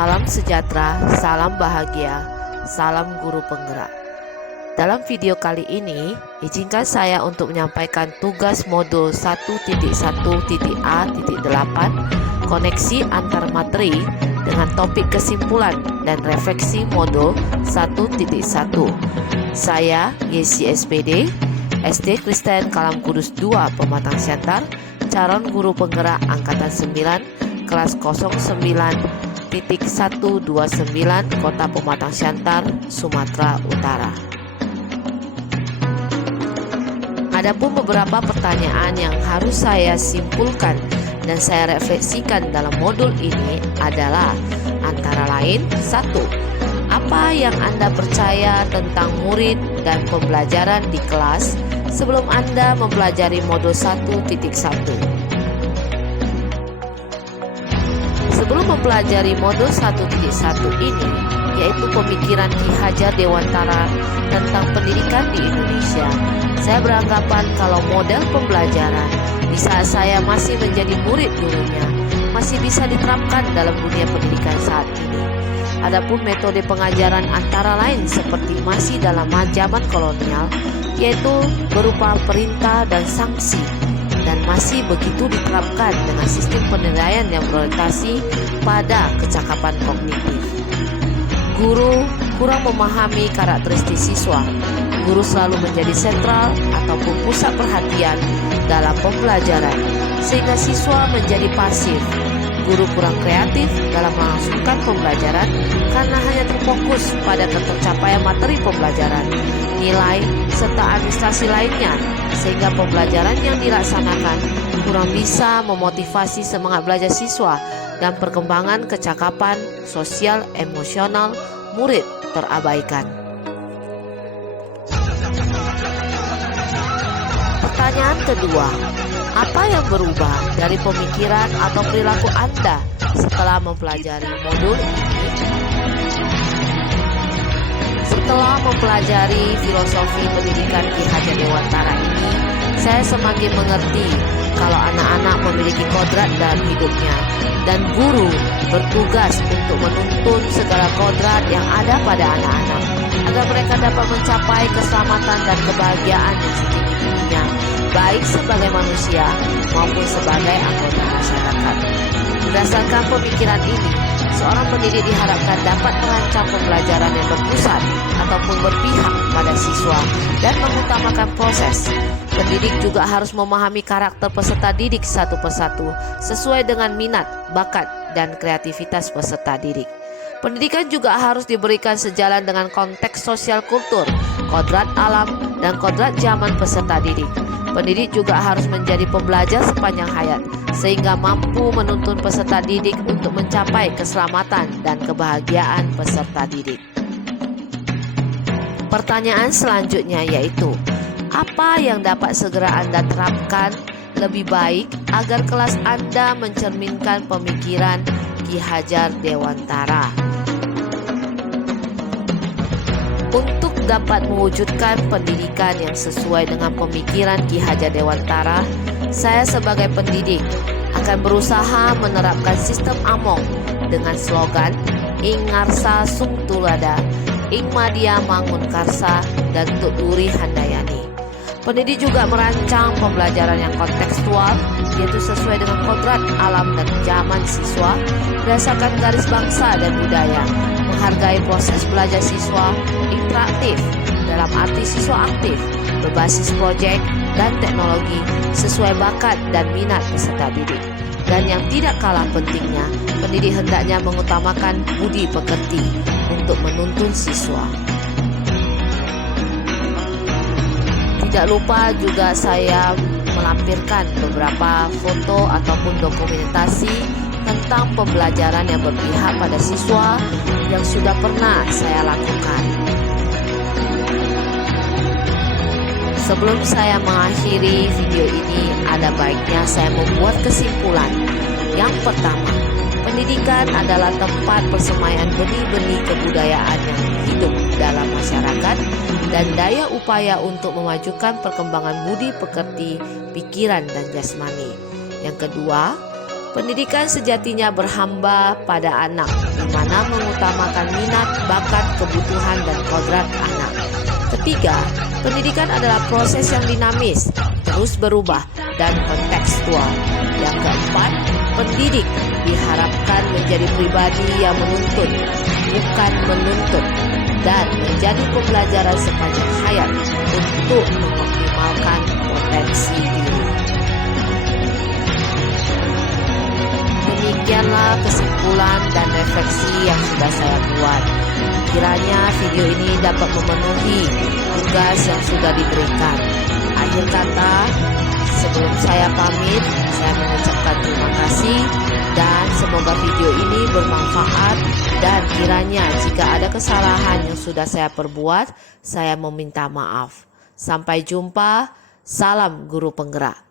Salam sejahtera, salam bahagia, salam guru penggerak. Dalam video kali ini, izinkan saya untuk menyampaikan tugas modul 1.1.A.8 koneksi antar materi dengan topik kesimpulan dan refleksi modul 1.1. Saya Yesi SPD, SD Kristen Kalam Kudus 2 Pematang Siantar, calon guru penggerak angkatan 9 kelas 09.129 Kota Pematang Siantar, Sumatera Utara. Adapun beberapa pertanyaan yang harus saya simpulkan dan saya refleksikan dalam modul ini adalah antara lain: 1. Apa yang Anda percaya tentang murid dan pembelajaran di kelas sebelum Anda mempelajari modul 1.1? Sebelum mempelajari modul 1.1 ini, yaitu pemikiran Ki Hajar Dewantara tentang pendidikan di Indonesia, saya beranggapan kalau model pembelajaran di saat saya masih menjadi murid dulunya masih bisa diterapkan dalam dunia pendidikan saat ini. Adapun metode pengajaran antara lain seperti masih dalam zaman kolonial, yaitu berupa perintah dan sanksi, dan masih begitu diterapkan dengan sistem penilaian yang berorientasi pada kecakapan kognitif. Guru kurang memahami karakteristik siswa. Guru selalu menjadi sentral ataupun pusat perhatian dalam pembelajaran, sehingga siswa menjadi pasif. Guru kurang kreatif dalam melangsungkan pembelajaran karena hanya terfokus pada ketercapaian materi pembelajaran, nilai, serta administrasi lainnya, sehingga pembelajaran yang dilaksanakan kurang bisa memotivasi semangat belajar siswa dan perkembangan kecakapan sosial emosional murid terabaikan. Pertanyaan kedua, apa yang berubah dari pemikiran atau perilaku Anda setelah mempelajari modul ini? Setelah mempelajari filosofi pendidikan Ki Hajar Dewantara ini, saya semakin mengerti kalau anak-anak memiliki kodrat dalam hidupnya, dan guru bertugas untuk menuntun segala kodrat yang ada pada anak-anak agar mereka dapat mencapai keselamatan dan kebahagiaan yang setinggi-tingginya, baik sebagai manusia maupun sebagai anggota masyarakat. Berdasarkan pemikiran ini, seorang pendidik diharapkan dapat merancang pembelajaran yang berpusat ataupun berpihak pada siswa dan mengutamakan proses. Pendidik juga harus memahami karakter peserta didik satu persatu sesuai dengan minat, bakat, dan kreativitas peserta didik. Pendidikan juga harus diberikan sejalan dengan konteks sosial kultur, kodrat alam, dan kodrat zaman peserta didik. Pendidik juga harus menjadi pembelajar sepanjang hayat, sehingga mampu menuntun peserta didik untuk mencapai keselamatan dan kebahagiaan peserta didik. Pertanyaan selanjutnya yaitu, apa yang dapat segera Anda terapkan lebih baik agar kelas Anda mencerminkan pemikiran Ki Hajar Dewantara? Untuk dapat mewujudkan pendidikan yang sesuai dengan pemikiran Ki Hajar Dewantara, saya sebagai pendidik akan berusaha menerapkan sistem AMONG dengan slogan Ing Ngarsa Sung Tulada, Ing Madya Mangun Karsa, dan Tuturi Handayani. Pendidik juga merancang pembelajaran yang kontekstual, yaitu sesuai dengan kodrat alam dan zaman siswa, berdasarkan garis bangsa dan budaya, menghargai proses belajar siswa, interaktif dalam arti siswa aktif, berbasis proyek dan teknologi sesuai bakat dan minat peserta didik. Dan yang tidak kalah pentingnya, pendidik hendaknya mengutamakan budi pekerti untuk menuntun siswa. Tidak lupa juga saya melampirkan beberapa foto ataupun dokumentasi tentang pembelajaran yang berpihak pada siswa yang sudah pernah saya lakukan. Sebelum saya mengakhiri video ini, ada baiknya saya membuat kesimpulan. Yang pertama, pendidikan adalah tempat persemaian benih-benih kebudayaan yang hidup dalam masyarakat dan daya upaya untuk memajukan perkembangan budi pekerti, pikiran, dan jasmani. Yang kedua, pendidikan sejatinya berhamba pada anak di mana mengutamakan minat, bakat, kebutuhan, dan kodrat anak. Ketiga, pendidikan adalah proses yang dinamis, terus berubah, dan kontekstual. Yang keempat, pendidik diharapkan menjadi pribadi yang menuntun, bukan menuntut, dan menjadi pembelajaran sepanjang hayat untuk mengoptimalkan potensi diri. Demikianlah kesimpulan dan refleksi yang sudah saya buat. Kiranya video ini dapat memenuhi tugas yang sudah diberikan. Akhir kata, sebelum saya pamit, saya mengucapkan terima kasih dan semoga video ini bermanfaat, dan kiranya jika ada kesalahan yang sudah saya perbuat, saya meminta maaf. Sampai jumpa, salam guru penggerak.